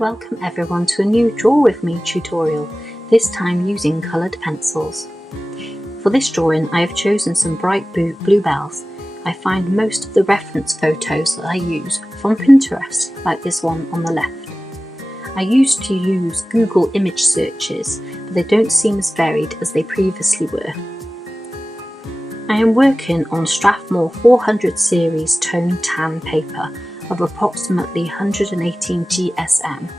Welcome everyone to a new Draw With Me tutorial, this time using coloured pencils. For this drawing I have chosen some bright bluebells. I find most of the reference photos that I use from Pinterest, like this one on the left. I used to use Google image searches, but they don't seem as varied as they previously were. I am working on Strathmore 400 series tone tan paper of approximately 118 GSM.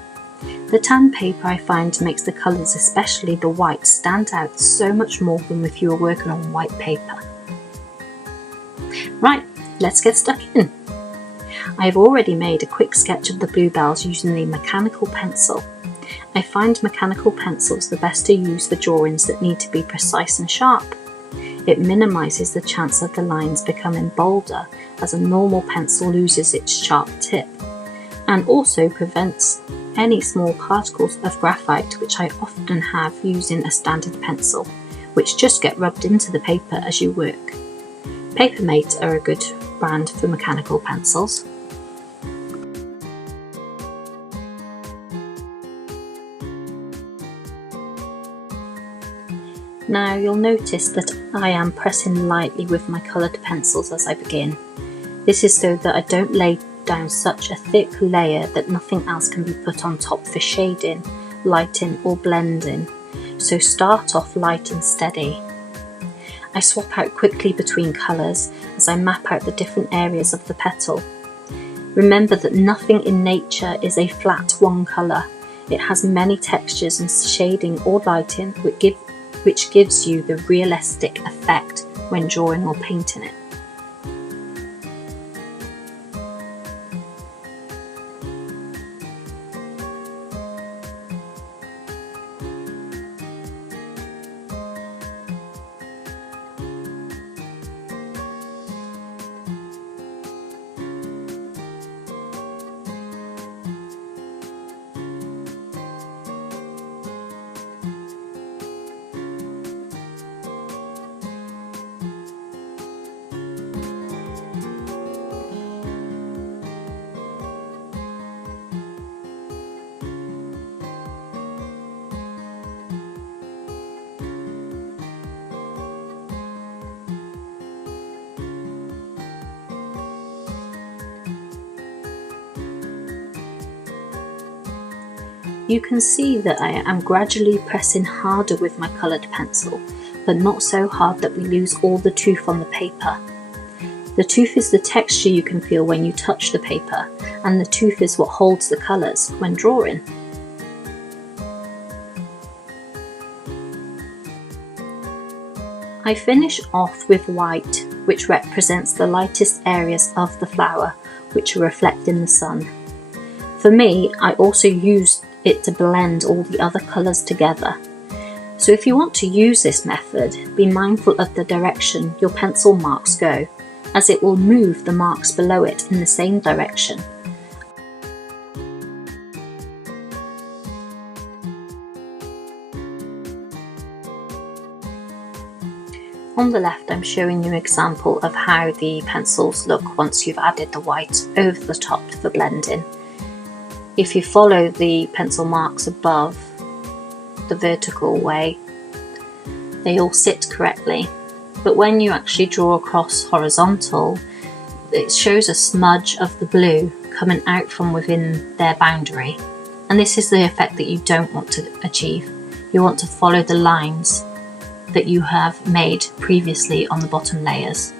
The tan paper I find makes the colours, especially the white, stand out so much more than if you were working on white paper. Right, let's get stuck in. I have already made a quick sketch of the bluebells using the mechanical pencil. I find mechanical pencils the best to use for drawings that need to be precise and sharp. It minimises the chance of the lines becoming bolder as a normal pencil loses its sharp tip, and also prevents any small particles of graphite, which I often have using a standard pencil, which just get rubbed into the paper as you work. Papermate are a good brand for mechanical pencils. Now you'll notice that I am pressing lightly with my coloured pencils as I begin. This is so that I don't lay down such a thick layer that nothing else can be put on top for shading, lighting or blending. So start off light and steady. I swap out quickly between colours as I map out the different areas of the petal. Remember that nothing in nature is a flat one colour. It has many textures and shading or lighting which gives you the realistic effect when drawing or painting it. You can see that I am gradually pressing harder with my coloured pencil, but not so hard that we lose all the tooth on the paper. The tooth is the texture you can feel when you touch the paper, and the tooth is what holds the colours when drawing. I finish off with white, which represents the lightest areas of the flower, which are reflecting the sun. For me, I also use it to blend all the other colours together. So if you want to use this method, be mindful of the direction your pencil marks go, as it will move the marks below it in the same direction. On the left I'm showing you an example of how the pencils look once you've added the white over the top for blending. If you follow the pencil marks above the vertical way, they all sit correctly. But when you actually draw across horizontal, it shows a smudge of the blue coming out from within their boundary. And this is the effect that you don't want to achieve. You want to follow the lines that you have made previously on the bottom layers.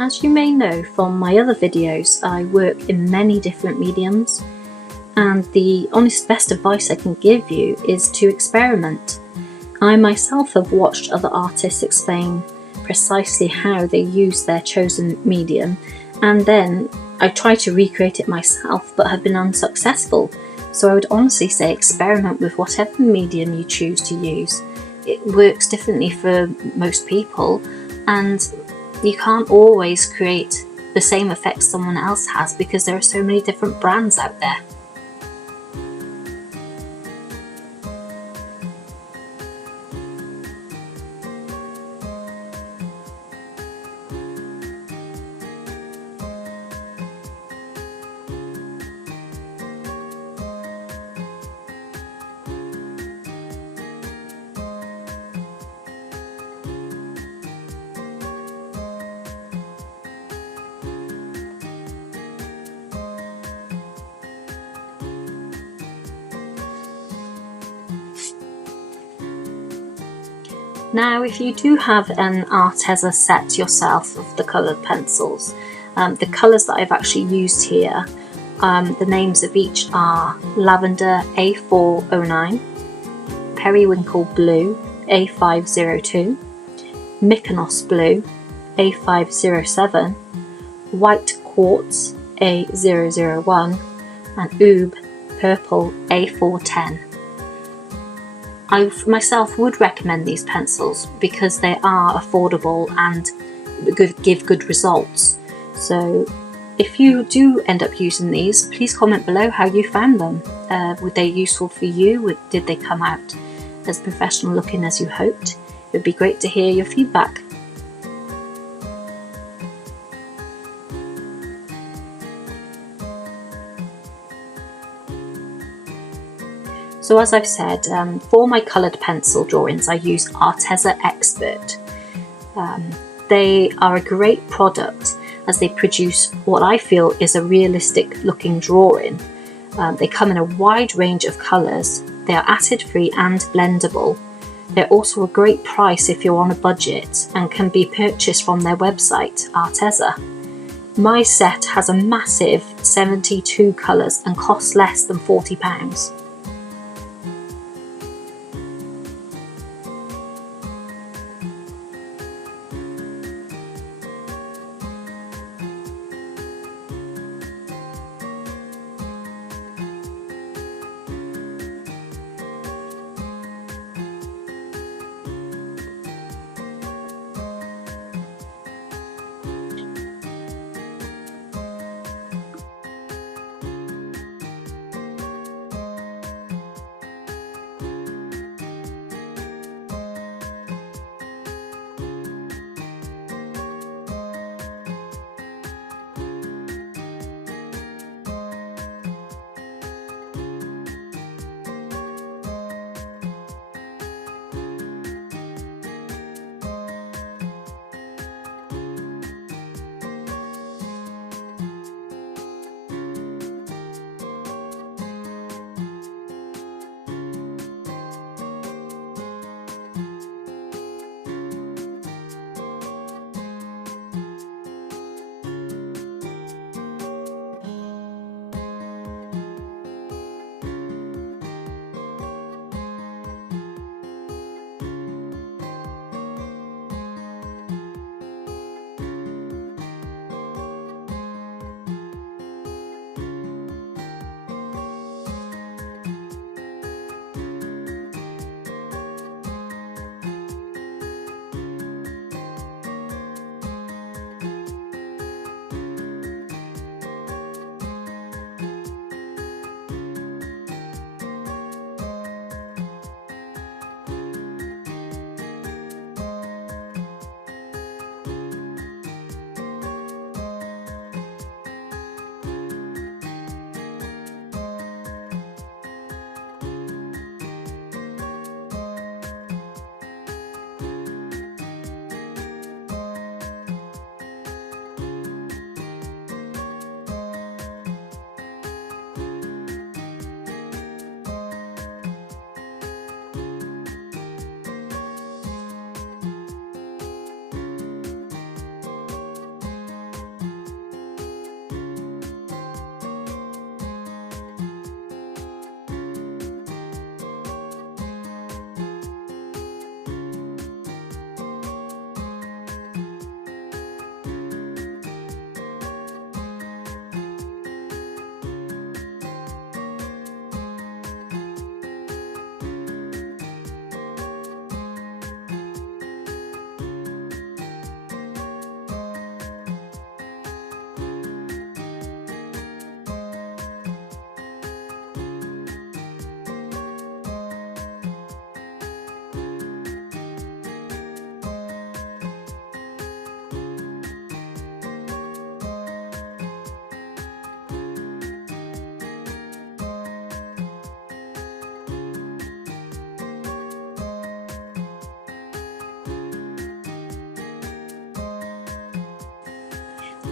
As you may know from my other videos, I work in many different mediums, and the honest best advice I can give you is to experiment. I myself have watched other artists explain precisely how they use their chosen medium, and then I try to recreate it myself but have been unsuccessful. So I would honestly say experiment with whatever medium you choose to use. It works differently for most people, and you can't always create the same effect someone else has because there are so many different brands out there. Now, if you do have an Arteza set yourself of the coloured pencils, the colours that I've actually used here, the names of each are Lavender A409, Periwinkle Blue A502, Mykonos Blue A507, White Quartz A001, and Oud Purple A410. I myself would recommend these pencils because they are affordable and give good results. So if you do end up using these, please comment below how you found them. Were they useful for you? Did they come out as professional looking as you hoped? It would be great to hear your feedback. So as I've said, for my coloured pencil drawings I use Arteza Expert. They are a great product as they produce what I feel is a realistic looking drawing. They come in a wide range of colours, they are acid free and blendable. They're also a great price if you're on a budget and can be purchased from their website, Arteza. My set has a massive 72 colours and costs less than £40.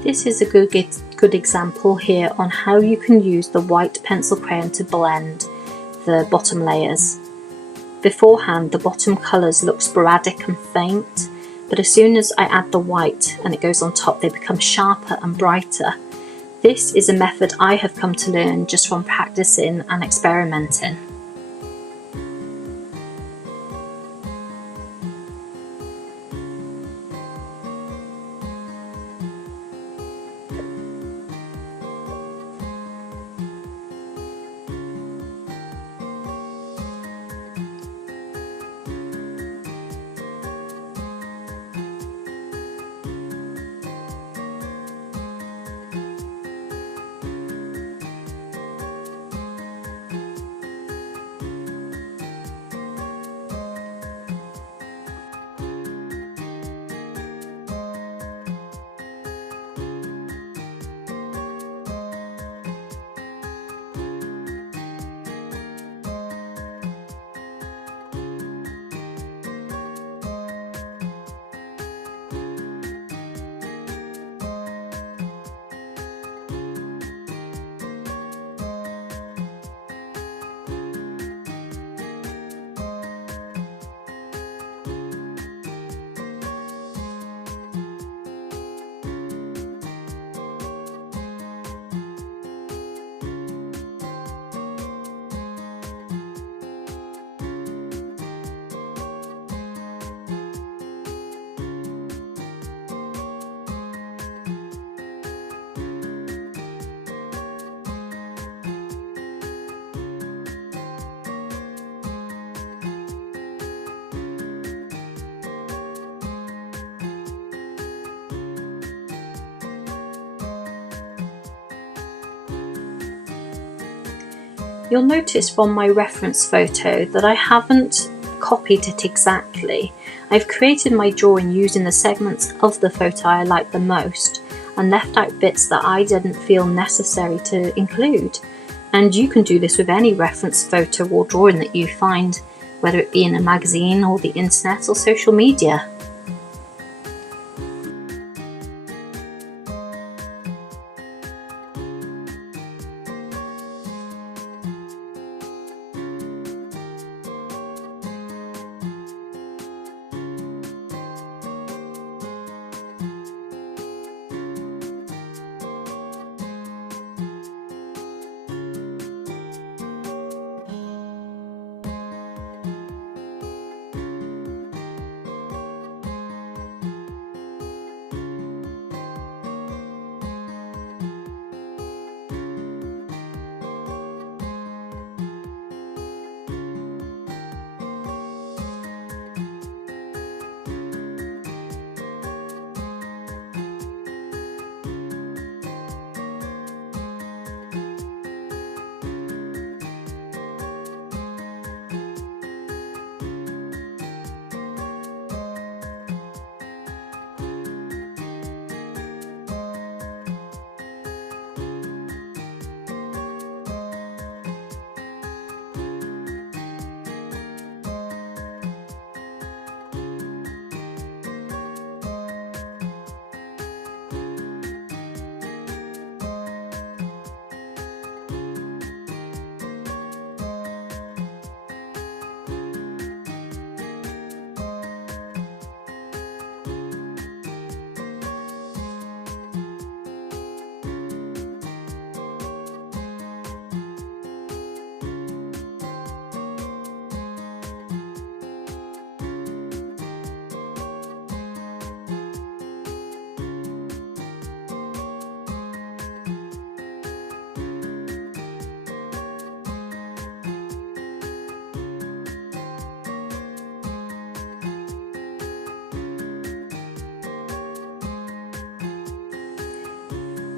This is a good example here on how you can use the white pencil crayon to blend the bottom layers. Beforehand, the bottom colours look sporadic and faint, but as soon as I add the white and it goes on top, they become sharper and brighter. This is a method I have come to learn just from practicing and experimenting. You'll notice from my reference photo that I haven't copied it exactly. I've created my drawing using the segments of the photo I liked the most and left out bits that I didn't feel necessary to include. And you can do this with any reference photo or drawing that you find, whether it be in a magazine or the internet or social media.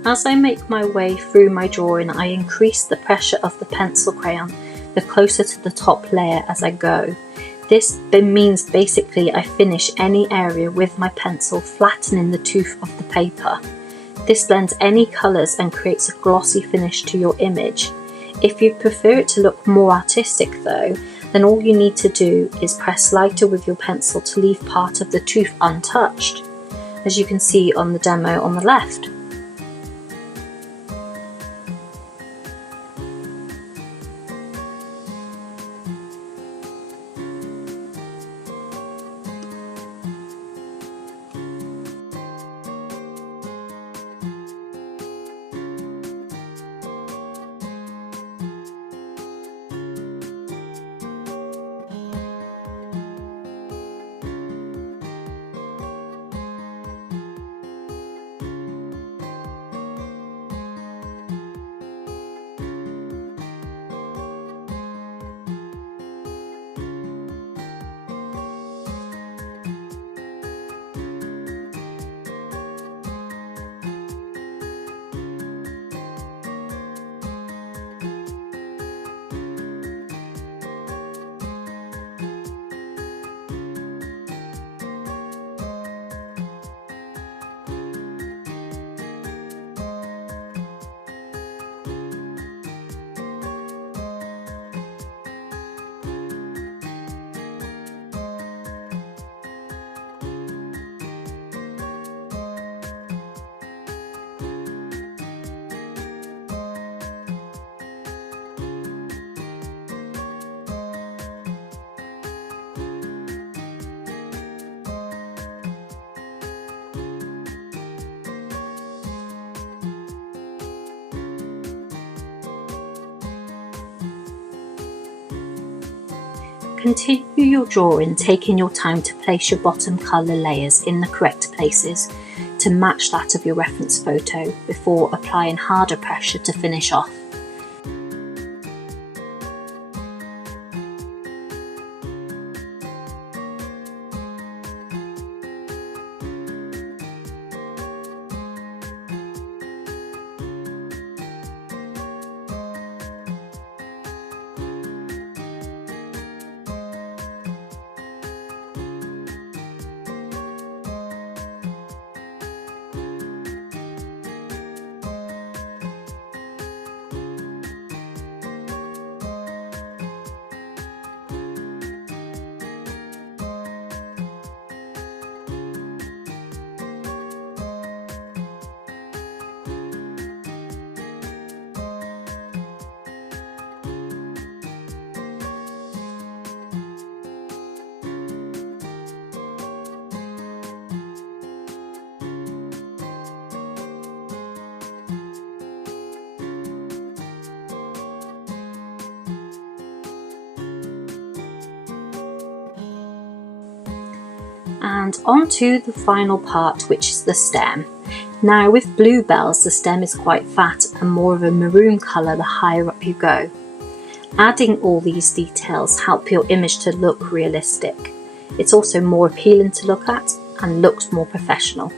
As I make my way through my drawing, I increase the pressure of the pencil crayon the closer to the top layer as I go. This means basically I finish any area with my pencil, flattening the tooth of the paper. This blends any colours and creates a glossy finish to your image. If you prefer it to look more artistic though, then all you need to do is press lighter with your pencil to leave part of the tooth untouched, as you can see on the demo on the left. Continue your drawing, taking your time to place your bottom colour layers in the correct places to match that of your reference photo before applying harder pressure to finish off. And on to the final part, which is the stem. Now with bluebells, the stem is quite fat and more of a maroon colour the higher up you go. Adding all these details help your image to look realistic. It's also more appealing to look at and looks more professional.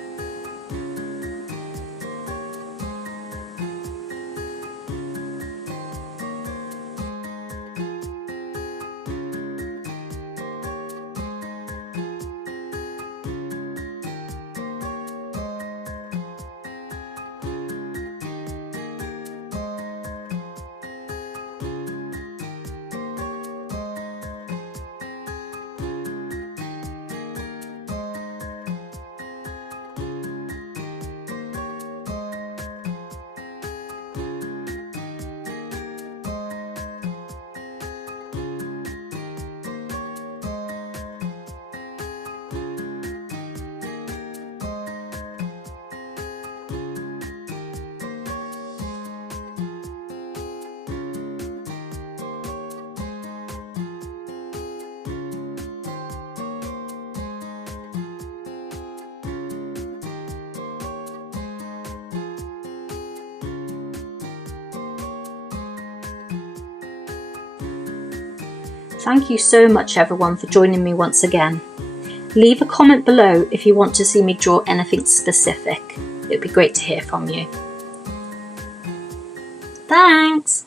Thank you so much everyone for joining me once again. Leave a comment below if you want to see me draw anything specific. It'd be great to hear from you. Thanks!